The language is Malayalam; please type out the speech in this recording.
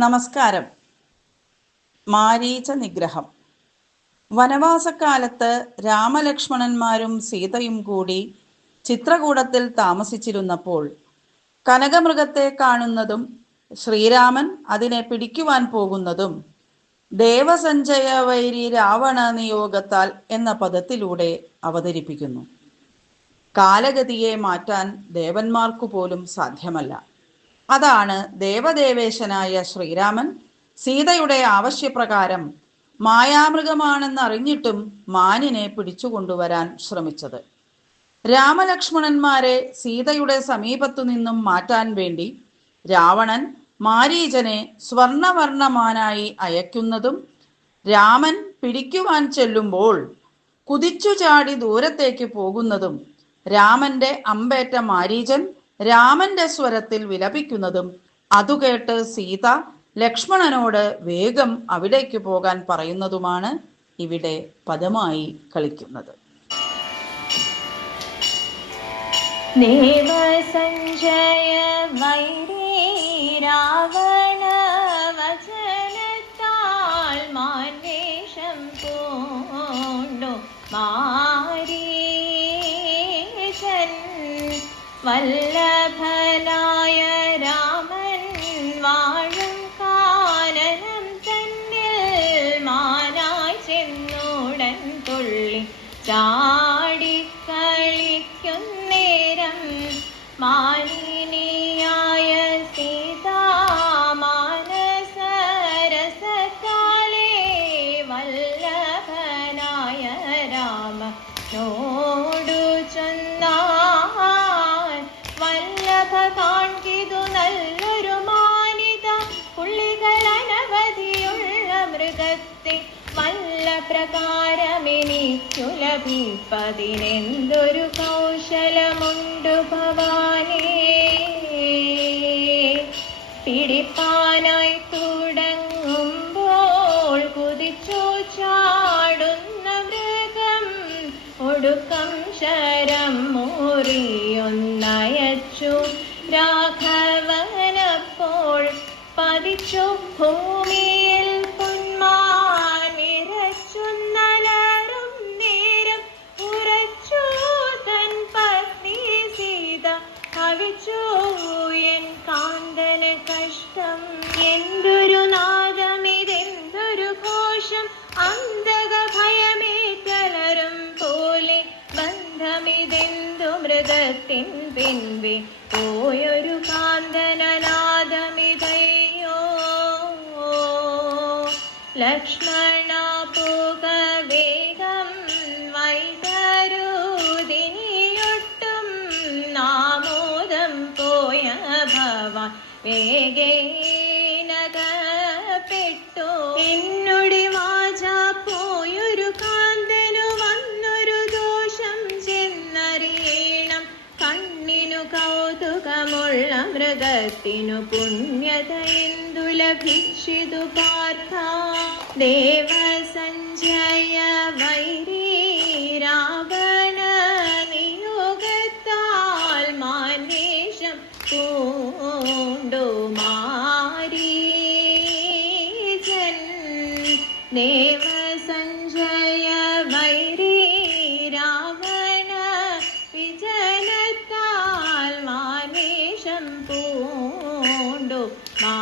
നമസ്കാരം. മാരീച നിഗ്രഹം വനവാസക്കാലത്ത് രാമലക്ഷ്മണന്മാരും സീതയും കൂടി ചിത്രകൂടത്തിൽ താമസിച്ചിരുന്നപ്പോൾ കനകമൃഗത്തെ കാണുന്നതും ശ്രീരാമൻ അതിനെ പിടിക്കുവാൻ പോകുന്നതും ദേവസഞ്ജയ വൈരി രാവണ നിയോഗത്താൽ എന്ന പദത്തിലൂടെ അവതരിപ്പിക്കുന്നു. കാലഗതിയെ മാറ്റാൻ ദേവന്മാർക്കു പോലും സാധ്യമല്ല. അതാണ് ദേവദേവേശനായ ശ്രീരാമൻ സീതയുടെ ആവശ്യപ്രകാരം മായാമൃഗമാണെന്ന് അറിഞ്ഞിട്ടും മാനിനെ പിടിച്ചുകൊണ്ടുവരാൻ ശ്രമിച്ചത്. രാമലക്ഷ്മണന്മാരെ സീതയുടെ സമീപത്തു നിന്നും മാറ്റാൻ വേണ്ടി രാവണൻ മാരീചനെ സ്വർണവർണമാനായി അയക്കുന്നതും രാമൻ പിടിക്കുവാൻ ചെല്ലുമ്പോൾ കുതിച്ചു ചാടി ദൂരത്തേക്ക് പോകുന്നതും രാമന്റെ അമ്പേറ്റ മാരീചൻ രാമന്റെ സ്വരത്തിൽ വിലപിക്കുന്നതും അതുകേട്ട് സീത ലക്ഷ്മണനോട് വേഗം അവിടേക്ക് പോകാൻ പറയുന്നതുമാണ് ഇവിടെ പദമായി കളിക്കുന്നത്. ദേവസഞ്ജയ വൈരീ രാവണ മാരീചൻ വല്ലഭനായ രാമൻ വാഴും കാനനം തന്നിൽ മാനായി ചെന്നുടൻ തുള്ളി ചാടിക്കളിക്കുന്നേരം മാലിനിയായ സീതാമാനസരസത്താലേ വല്ലഭനായ രാമ കാൺകിതു നല്ലൊരു മാനിത. പുള്ളികൾ അനവധിയുള്ള മൃഗത്തെ വല്ല പ്രകാരമെനിക്കു ലഭിപ്പതിനെന്തൊരു കൗശലമുണ്ടു ഭവാനേ. പിടിപ്പാനായി തുടങ്ങുമ്പോൾ കുതിച്ചു ചാടുന്ന മൃഗം ഒടുക്കം ശരം മുറിയൊന്നയച്ചു. പതിച്ചു ഭൂമിയിൽ പൊന്മാനിരച്ചുന്നലറും നേരം ഉറച്ചു തൻ സീത എൻ കാന്തന കഷ്ടം. പോലെ ബന്ധമിതെന്തു പോയൊരു കാന്തനനാദമിതയോ ലക്ഷ്മണ പോക വേഗം വൈതരുതിനിയൊട്ടും നാമോദം പോയ ഭവാൻ വേഗേനകപ്പെട്ടു കൗതുകമുള്ള മൃഗത്തിനു പുണ്യത എന്തു ലഭിച്ചിതു പാർത്ഥ ദേവസഞ്ജയ വൈരീ രാവണ നിയോഗത്താൽ മാനേഷം പൂണ്ടു ദേവ ദേവസഞ്ജയ പൂണ്ടു മാ